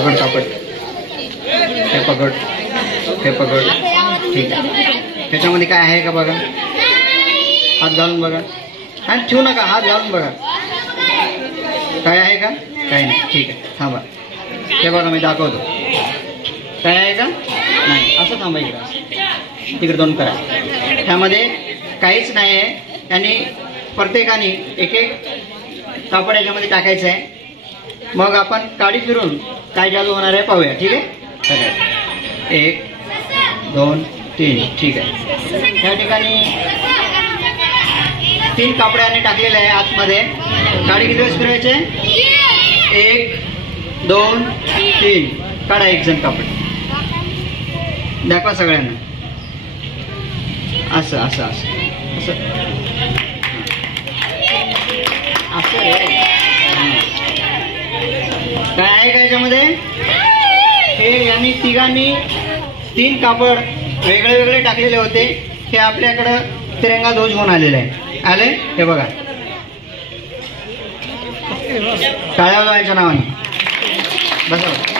पकड कापड, हे पकड, हे पकड. ठीक आहे. त्याच्यामध्ये काय आहे का बघा, हात घालून बघा. हात ठेवू नका, हात घालून बघा. काय आहे का? काही नाही. ठीक आहे, थांबा. हे बघा मी दाखवतो. काय आहे का? नाही. असं थांबा, इकडे दोन करा. ह्यामध्ये काहीच नाही आहे. आणि प्रत्येकाने एक एक कापड याच्यामध्ये टाकायचं आहे. मग आपण काडी फिरून काय जादू होणार आहे पाहूया. ठीक आहे. 1 2 3. ठीक आहे. त्या ठिकाणी 3 कापड्याने टाकलेले आहे आतमध्ये. काडी किती वेळेस फिरवायचे? 1 2 3. काढा एक जण कापड, दाखवा सगळ्यांना. असं असं असं असं असं रे. काय आहे का याच्यामध्ये? हे यांनी तिघांनी 3 कापड वेगळे वेगळे टाकलेले होते. हे आपल्याकडं तिरंगा ध्वज होऊन आलेले आहे. आले हे बघा, टाळ्या वाजवायच्या नावाने. बसा.